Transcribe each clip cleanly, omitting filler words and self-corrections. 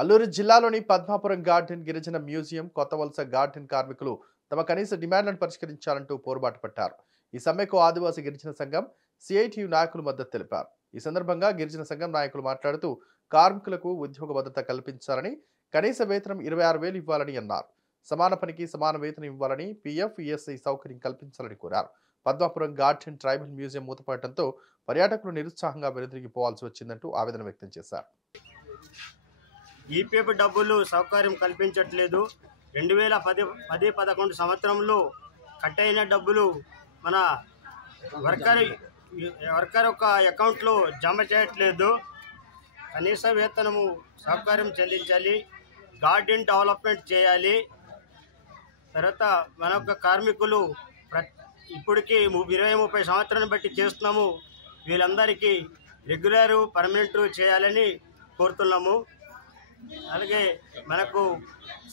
అల్లూరు జిల్లాలోని పద్మాపురం గార్డెన్ గిరిజన museum Kothavalasa garden కార్మికులు తమ కనీస డిమాండ్లను పరిష్కరించాలంటూ పోరుబాటు పట్టారు. ఈ సమ్మెకు ఆదివాసీ గిరిజన సంఘం, సిఐటియు నాయకులు మద్దతు తెలిపారు. ఈ సందర్భంగా గిరిజన సంఘం నాయకులు మాట్లాడుతూ కార్మికులకు ఉద్యోగ భద్రత కల్పించాలని, కనీస వేతనం 26,000 ఇవ్వాలని అన్నారు. సమాన పనికి సమాన వేతనం ఇవ్వాలని, పీఎఫ్, ఈఎస్ఐ సౌకర్యం కల్పించాలని కోరారు. పద్మాపురం గార్డెన్ ట్రైబల్ మ్యూజియం మూతపడటంతో పర్యాటకులు నిరుత్సాహంగా వెనుదిరిగిపోవాల్సి వచ్చిందంటూ ఆవేదన వ్యక్తం చేశారు. ఈపీఎఫ్ డబ్బులు సౌకర్యం కల్పించట్లేదు. 2010-11 సంవత్సరంలో కట్ అయిన డబ్బులు మన వర్కర్ యొక్క అకౌంట్లో జమ చేయట్లేదు. కనీస వేతనము సౌకర్యం చెల్లించాలి, గార్డెన్ డెవలప్మెంట్ చేయాలి. తర్వాత మన యొక్క కార్మికులు ఇప్పటికీ 20-30 సంవత్సరాన్ని బట్టి చేస్తున్నాము. వీళ్ళందరికీ రెగ్యులర్ పర్మనెంట్ చేయాలని కోరుతున్నాము. అలాగే మనకు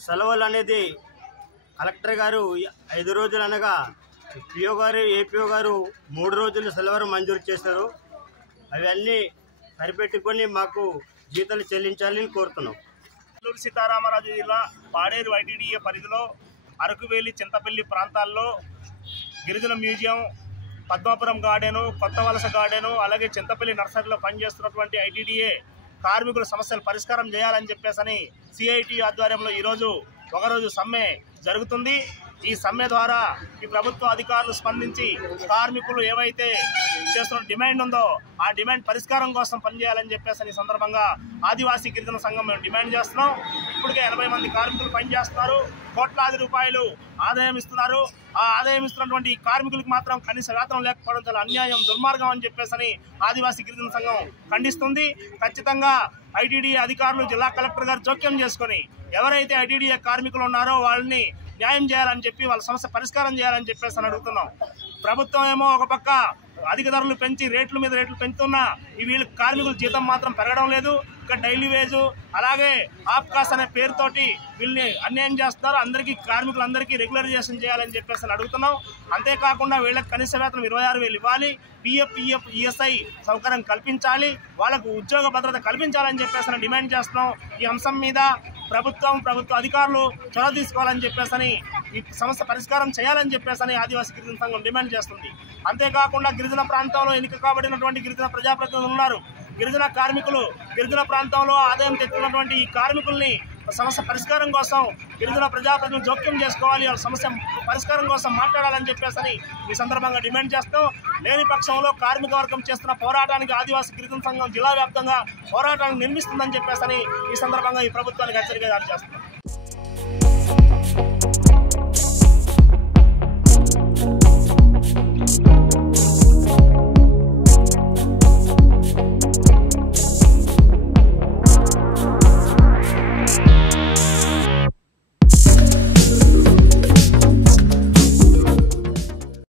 సెలవులు అనేది కలెక్టర్ గారు 5 రోజులు అనగా పిఓ గారు, ఏపీఓ గారు 3 రోజులు సెలవు మంజూరు చేశారు. అవన్నీ సరిపెట్టుకొని మాకు జీతాలు చెల్లించాలని కోరుతున్నాం. అల్లూరు సీతారామరాజు జిల్లా పాడేరు ఐటీడీఏ పరిధిలో అరకువేలి, చింతపల్లి ప్రాంతాల్లో గిరిజన museum, Padmapuram garden, Kothavalasa garden, అలాగే చింతపల్లి నర్సరీలో పనిచేస్తున్నటువంటి ఐటీడీఏ కార్మికుల సమస్యలు పరిష్కారం చేయాలని చెప్పేసి సిఐటి ఆధ్వర్యంలో ఈరోజు ఒకరోజు సమ్మె జరుగుతుంది. ఈ సమ్మె ద్వారా ఈ ప్రభుత్వ అధికారులు స్పందించి కార్మికులు ఏవైతే చేస్తున్న డిమాండ్ ఉందో ఆ డిమాండ్ పరిష్కారం కోసం పనిచేయాలని చెప్పేసి ఈ సందర్భంగా ఆదివాసీ గిరిజన సంఘం మేము డిమాండ్ చేస్తున్నాం. ఇప్పటికే 80 మంది కార్మికులు పనిచేస్తున్నారు, కోట్లాది రూపాయలు ఆదాయం ఇస్తున్నారు. ఆ ఆదాయం ఇస్తున్నటువంటి కార్మికులకు మాత్రం కనీస వేతనం లేకపోవడం చాలా అన్యాయం, దుర్మార్గం అని చెప్పేసి ఆదివాసీ గిరిజన సంఘం ఖండిస్తుంది. ఖచ్చితంగా ఐటీడీఏ అధికారులు, జిల్లా కలెక్టర్ గారు జోక్యం చేసుకొని ఎవరైతే ఐటీడీఏ కార్మికులు ఉన్నారో వాళ్ళని న్యాయం చేయాలని చెప్పి, వాళ్ళ సమస్య పరిష్కారం చేయాలని చెప్పేసి అడుగుతున్నాం. ప్రభుత్వం ఏమో ఒక పక్క అధిక ధరలు పెంచి రేట్ల మీద రేట్లు పెంచుతున్నా వీళ్ళ కార్మికుల జీతం మాత్రం పెరగడం లేదు. ఇక్కడ డైలీ వేజు అలాగే ఆప్కాస్ అనే పేరుతోటి వీళ్ళని అన్యాయం చేస్తున్నారు. కార్మికులందరికీ రెగ్యులరైజేషన్ చేయాలని చెప్పేసి అడుగుతున్నాం. అంతేకాకుండా వీళ్ళకి కనీస వేతనం 26,000 ఇవ్వాలి, పీఎఫ్, ఈఎస్ఐ సౌకర్యం కల్పించాలి, వాళ్ళకు ఉద్యోగ భద్రత కల్పించాలని చెప్పేసి డిమాండ్ చేస్తున్నాం. ఈ అంశం మీద ప్రభుత్వ అధికారులు చొరవ తీసుకోవాలని చెప్పేసి, ఈ సమస్య పరిష్కారం చేయాలని చెప్పేసి ఆదివాసీ గిరిజన సంఘం డిమాండ్ చేస్తుంది. అంతేకాకుండా గిరిజన ప్రాంతంలో ఎన్నిక కాబడినటువంటి గిరిజన ప్రజాప్రతినిధులు ఉన్నారు. గిరిజన కార్మికులు గిరిజన ప్రాంతంలో ఆదాయం తెచ్చుకున్నటువంటి ఈ కార్మికుల్ని సమస్య పరిష్కారం కోసం గిరిజన ప్రజాప్రతినిధులు జోక్యం చేసుకోవాలి, వాళ్ళ సమస్య పరిష్కారం కోసం మాట్లాడాలని చెప్పేసి ఈ సందర్భంగా డిమాండ్ చేస్తాం. లేని పక్షంలో కార్మిక వర్గం చేస్తున్న పోరాటానికి ఆదివాసీ గిరిజన సంఘం జిల్లా వ్యాప్తంగా పోరాటాన్ని నిర్మిస్తుందని చెప్పేసి ఈ సందర్భంగా ఈ ప్రభుత్వానికి హెచ్చరిక జారీ చేస్తాం.